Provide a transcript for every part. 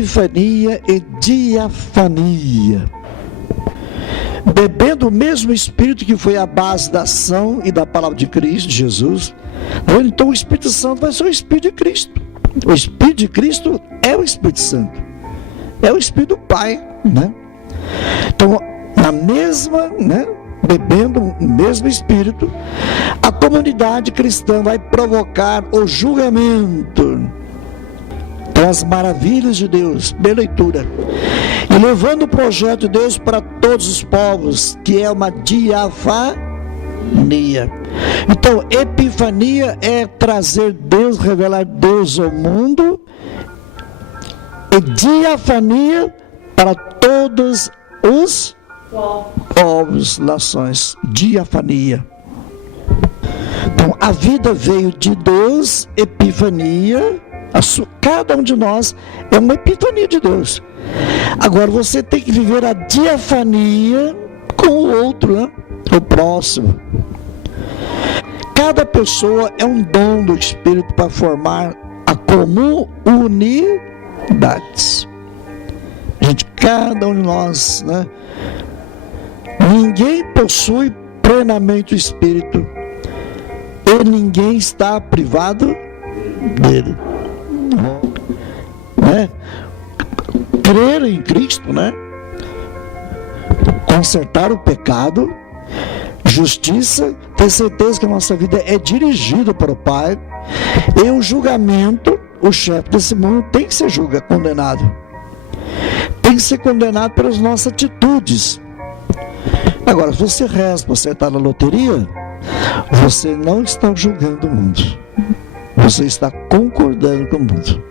epifania e diafania. Bebendo o mesmo Espírito que foi a base da ação e da palavra de Cristo, de Jesus. Então o Espírito Santo vai ser o Espírito de Cristo. O Espírito de Cristo é o Espírito Santo. É o Espírito do Pai, né? Então, na mesma, né, bebendo o mesmo Espírito, a comunidade cristã vai provocar o julgamento das maravilhas de Deus, bem leitura, e levando o projeto de Deus para todos os povos, que é uma diafania. Então, epifania é trazer Deus, revelar Deus ao mundo, e diafania para todos os povos, nações, diafania. Então, a vida veio de Deus, epifania. Cada um de nós é uma epifania de Deus. Agora você tem que viver a diafania com o outro, né? O próximo. Cada pessoa é um dom do Espírito para formar a comunidade. Gente, cada um de nós, né? Ninguém possui plenamente o Espírito e ninguém está privado dele, né? Crer em Cristo, né? Consertar o pecado, justiça, ter certeza que a nossa vida é dirigida para o Pai, e o julgamento, o chefe desse mundo tem que ser condenado. Tem que ser condenado pelas nossas atitudes. Agora, se você reza para acertar na loteria, você não está julgando o mundo. Você está concordando com o mundo.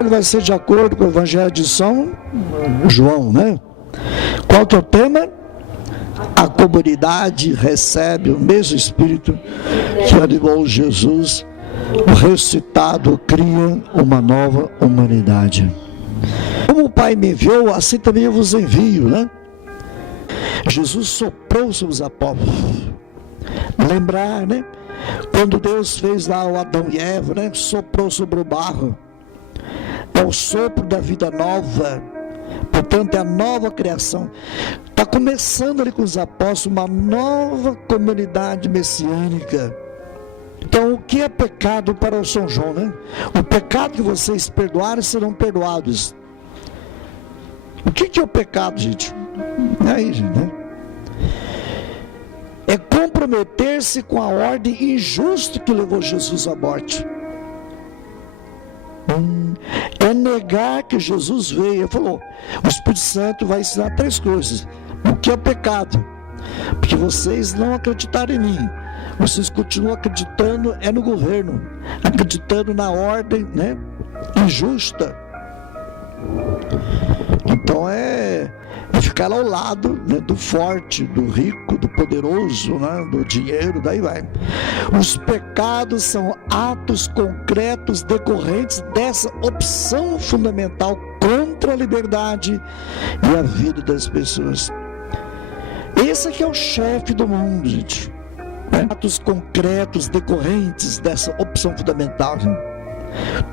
Ele vai ser de acordo com o Evangelho de São João, né? Qual que é o tema? A comunidade recebe o mesmo Espírito que animou Jesus. O ressuscitado cria uma nova humanidade. Como o Pai me enviou, assim também eu vos envio, né? Jesus soprou sobre os apóstolos. Lembrar, né? Quando Deus fez lá o Adão e Eva, né? Soprou sobre o barro. É o sopro da vida nova. Portanto, é a nova criação. Está começando ali com os apóstolos uma nova comunidade messiânica. Então, o que é pecado para o São João, né? O pecado que vocês perdoarem serão perdoados. O que é o pecado, gente? Aí, gente, né? É comprometer-se com a ordem injusta que levou Jesus à morte. É negar que Jesus veio. Ele falou, o Espírito Santo vai ensinar 3 coisas. O que é o pecado? Porque vocês não acreditaram em mim. Vocês continuam acreditando no governo, acreditando na ordem, né, injusta. Então é ficar ao lado, né, do forte, do rico, do poderoso, né, do dinheiro, daí vai. Os pecados são atos concretos decorrentes dessa opção fundamental contra a liberdade e a vida das pessoas. Esse aqui é o chefe do mundo, gente. Atos concretos decorrentes dessa opção fundamental.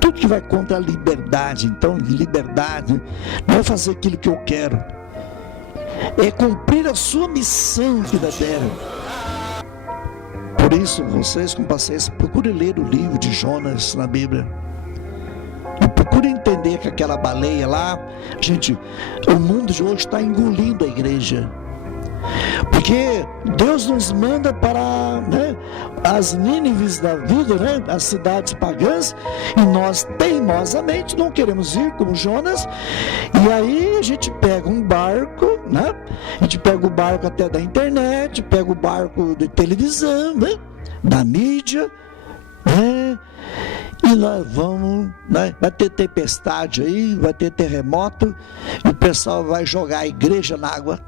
Tudo que vai contra a liberdade. Então, liberdade não é fazer aquilo que eu quero, é cumprir a sua missão aqui da terra. Por isso, vocês com paciência, procurem ler o livro de Jonas na Bíblia. E procurem entender que aquela baleia lá, gente, o mundo de hoje está engolindo a igreja. Porque Deus nos manda para, né, as Nínives da vida, né, as cidades pagãs, e nós teimosamente não queremos ir como Jonas. E aí a gente pega um barco, né, a gente pega o barco até da internet, pega o barco de televisão, né, da mídia, né, e nós vamos, né, vai ter tempestade aí, vai ter terremoto, e o pessoal vai jogar a igreja na água,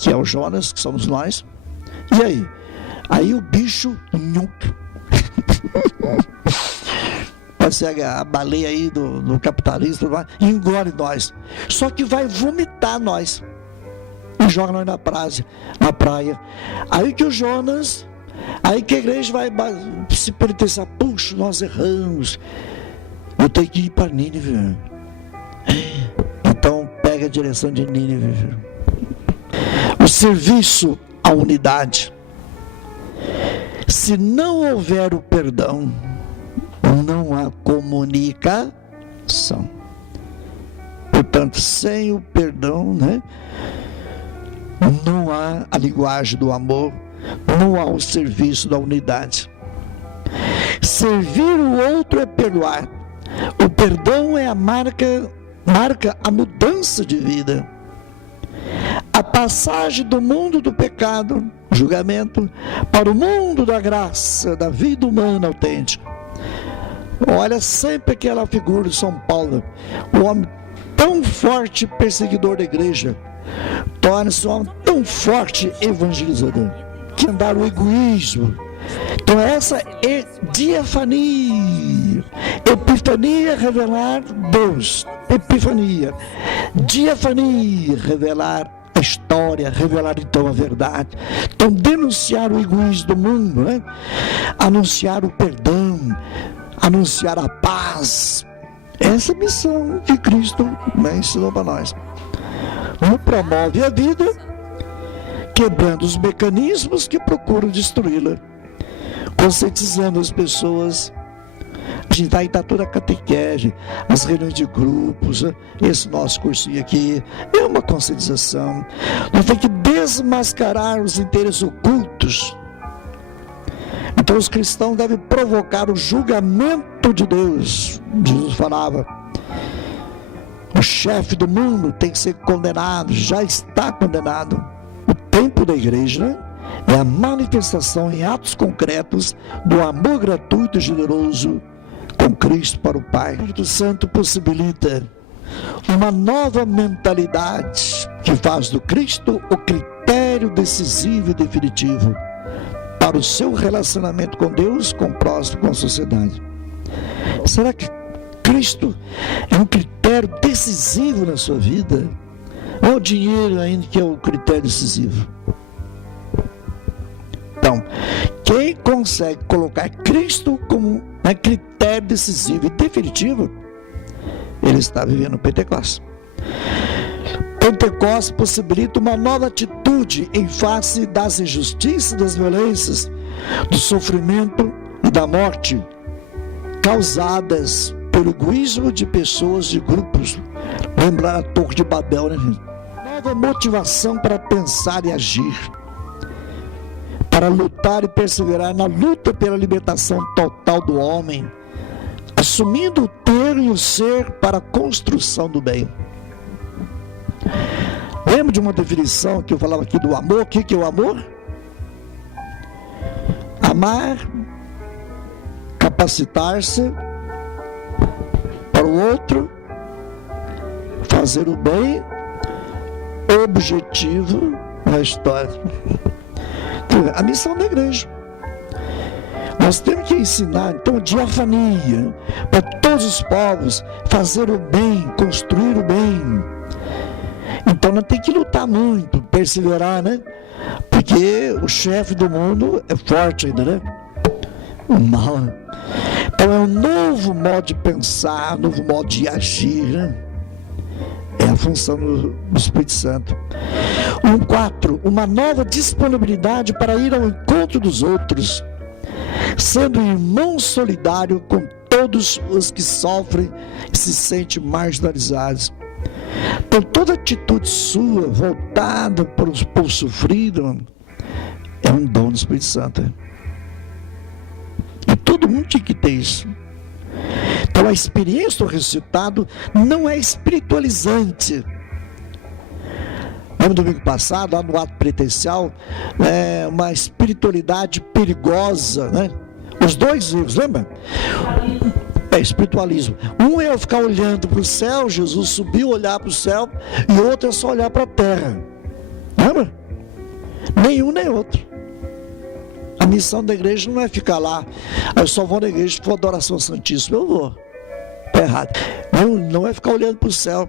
que é o Jonas, que somos nós. E aí? Aí o bicho nunca vai ser a baleia aí do capitalismo, engole nós. Só que vai vomitar nós e joga nós na praia. Aí que o Jonas, aí que a igreja vai se penitenciar. Puxa, nós erramos. Eu tenho que ir para Nínive. Então pega a direção de Nínive. O serviço à unidade. Se não houver o perdão, não há comunicação. Portanto, sem o perdão, não há a linguagem do amor, não há o serviço da unidade. Servir o outro é perdoar. O perdão é a marca a mudança de vida. A passagem do mundo do pecado, julgamento, para o mundo da graça, da vida humana autêntica. Olha sempre aquela figura de São Paulo, o homem tão forte perseguidor da igreja, torna-se um homem tão forte evangelizador, que andar o egoísmo. Então essa é diafania. Epifania, revelar Deus. Epifania. Diafania, revelar a história, revelar então a verdade. Então denunciar o egoísmo do mundo, anunciar o perdão, anunciar a paz. Essa é a missão que Cristo ensinou para nós. Não promove a vida, quebrando os mecanismos que procuram destruí-la, conscientizando as pessoas. A gente está toda a catequese, as reuniões de grupos, esse nosso cursinho aqui, é uma conscientização. Nós temos que desmascarar os interesses ocultos. Então os cristãos devem provocar o julgamento de Deus. Jesus falava, o chefe do mundo tem que ser condenado, já está condenado. O tempo da igreja é a manifestação em atos concretos do amor gratuito e generoso com Cristo para o Pai. O Espírito Santo possibilita uma nova mentalidade que faz do Cristo o critério decisivo e definitivo para o seu relacionamento com Deus, com o próximo, com a sociedade. Será que Cristo é um critério decisivo na sua vida? Ou o dinheiro ainda que é o critério decisivo? Então, quem consegue colocar Cristo como critério decisivo e definitivo, ele está vivendo o Pentecostes. Pentecostes possibilita uma nova atitude em face das injustiças, das violências, do sofrimento e da morte causadas pelo egoísmo de pessoas, de grupos. Lembrar a Torre de Babel, gente? Nova motivação para pensar e agir, para lutar e perseverar na luta pela libertação total do homem, assumindo o ter e o ser para a construção do bem. Lembra de uma definição que eu falava aqui do amor? O que é o amor? Amar, capacitar-se para o outro, fazer o bem, objetivo na história. A missão da igreja. Nós temos que ensinar, então, diafania para todos os povos, fazer o bem, construir o bem. Então nós temos que lutar muito, perseverar, porque o chefe do mundo é forte ainda, o mal. Então é um novo modo de pensar, um novo modo de agir, É a função do Espírito Santo. 4. Uma nova disponibilidade para ir ao encontro dos outros, sendo irmão solidário com todos os que sofrem e se sentem marginalizados. Então toda atitude sua voltada para o povo sofrido é um dom do Espírito Santo. E todo mundo tinha que ter isso. Então a experiência do ressuscitado não é espiritualizante. No domingo passado, lá no ato penitencial, uma espiritualidade perigosa, Os dois erros, lembra? Espiritualismo. Um é eu ficar olhando para o céu, Jesus subiu, olhar para o céu, e o outro é só olhar para a terra. Lembra? Nenhum nem outro. A missão da igreja não é ficar lá, eu só vou na igreja se for adoração santíssima, eu vou. Está errado. Não é ficar olhando para o céu.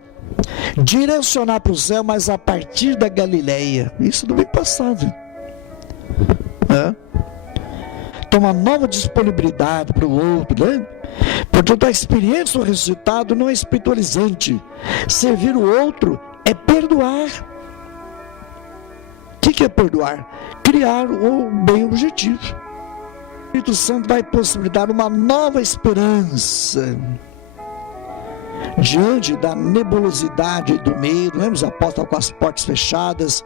Direcionar para o céu, mas a partir da Galileia. Isso no domingo passado. Então uma nova disponibilidade para o outro, Portanto, a experiência do ressuscitado não é espiritualizante. Servir o outro é perdoar. O que é perdoar? Criar o bem objetivo. O Espírito Santo vai possibilitar uma nova esperança diante da nebulosidade do medo. Lembra os apóstolos com as portas fechadas,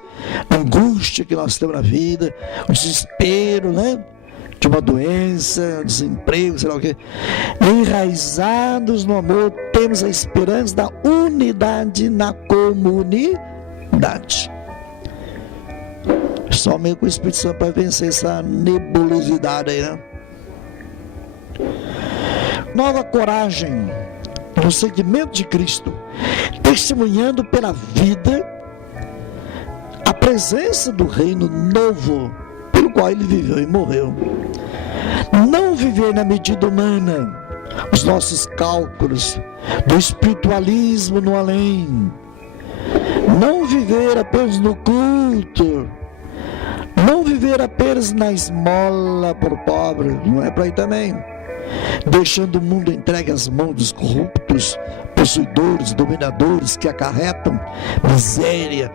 a angústia que nós temos na vida, o desespero, né? De uma doença, desemprego, sei lá o que. Enraizados no amor, temos a esperança da unidade na comunidade. Somente com o Espírito Santo para vencer essa nebulosidade aí, né? Nova coragem no seguimento de Cristo, testemunhando pela vida a presença do reino novo pelo qual ele viveu e morreu. Não viver na medida humana, os nossos cálculos do espiritualismo no além. Não viver apenas no culto. Não viver apenas na esmola por pobre. Não é para aí também. Deixando o mundo entregue às mãos dos corruptos, possuidores, dominadores que acarretam miséria,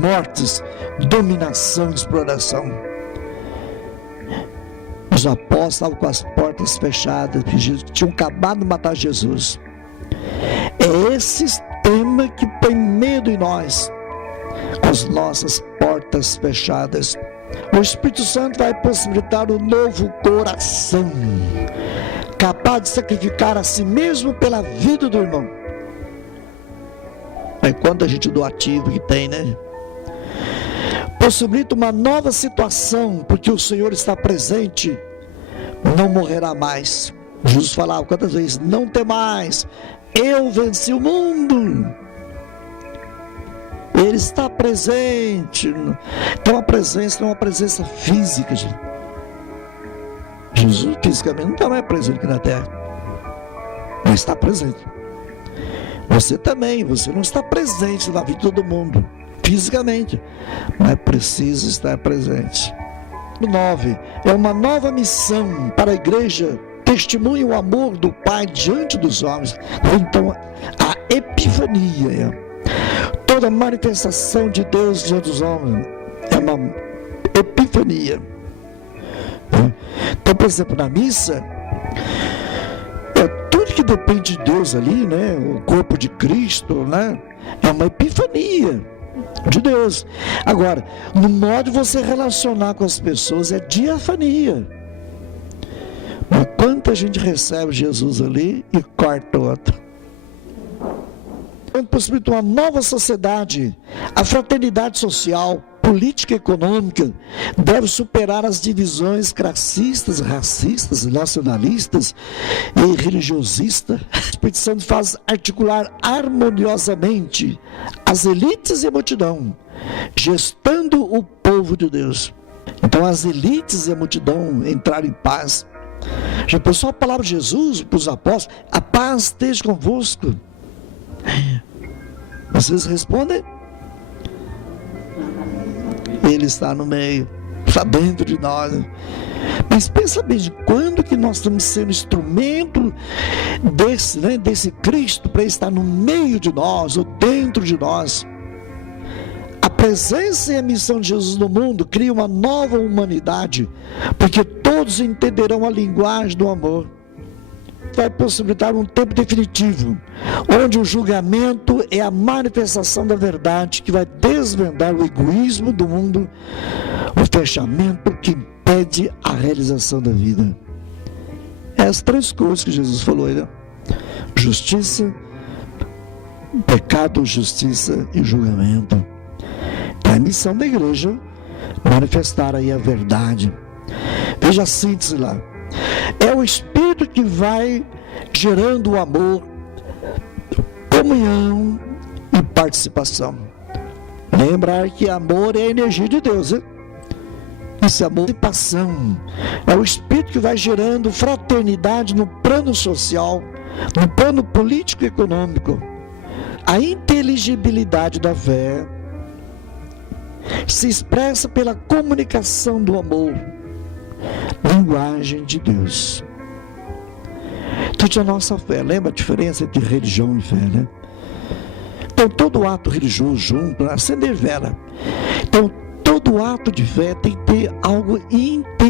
mortes, dominação e exploração. Os apóstolos estavam com as portas fechadas, tinham acabado de matar Jesus. É esse sistema que põe medo em nós, com as nossas portas fechadas. O Espírito Santo vai possibilitar um novo coração, capaz de sacrificar a si mesmo pela vida do irmão. É quanta gente doativa que tem, né? Possibilita uma nova situação, porque o Senhor está presente, não morrerá mais. Jesus falava quantas vezes: não temais, eu venci o mundo. Ele está presente. Então a presença não é uma presença física, gente. Jesus fisicamente não está mais presente aqui na terra, mas está presente. Você também, você não está presente na vida de todo mundo fisicamente, mas precisa estar presente. 9. É uma nova missão para a igreja, testemunha o amor do Pai diante dos homens. Então a epifania, toda manifestação de Deus diante dos homens, é uma epifania. Então, por exemplo, na missa, tudo que depende de Deus ali, né? O corpo de Cristo, né? É uma epifania de Deus. Agora, no modo de você relacionar com as pessoas, é diafania. Mas quanta gente recebe Jesus ali e corta o outro. Possibilita uma nova sociedade. A fraternidade social, política e econômica deve superar as divisões classistas, racistas, nacionalistas e religiosistas. A Espírito Santo faz articular harmoniosamente as elites e a multidão, gestando o povo de Deus. Então as elites e a multidão entraram em paz. Já pensou a palavra de Jesus para os apóstolos: a paz esteja convosco. Vocês respondem? Ele está no meio, está dentro de nós. Mas pensa bem, de quando que nós estamos sendo instrumento desse, né, desse Cristo, para estar no meio de nós, ou dentro de nós. A presença e a missão de Jesus no mundo cria uma nova humanidade, porque todos entenderão a linguagem do amor. Vai possibilitar um tempo definitivo, onde o julgamento é a manifestação da verdade, que vai desvendar o egoísmo do mundo, o fechamento que impede a realização da vida. As três coisas que Jesus falou aí, né? Justiça, pecado, justiça e julgamento. É a missão da igreja manifestar aí a verdade. Veja a síntese lá. É o Espírito que vai gerando o amor, comunhão e participação. Lembrar que amor é a energia de Deus, hein? Esse amor e participação é o Espírito que vai gerando fraternidade no plano social, no plano político e econômico. A inteligibilidade da fé se expressa pela comunicação do amor, linguagem de Deus. Então tinha a nossa fé. Lembra a diferença entre religião e fé, né? Então todo ato religioso junto, acender vela. Então todo ato de fé tem que ter algo interno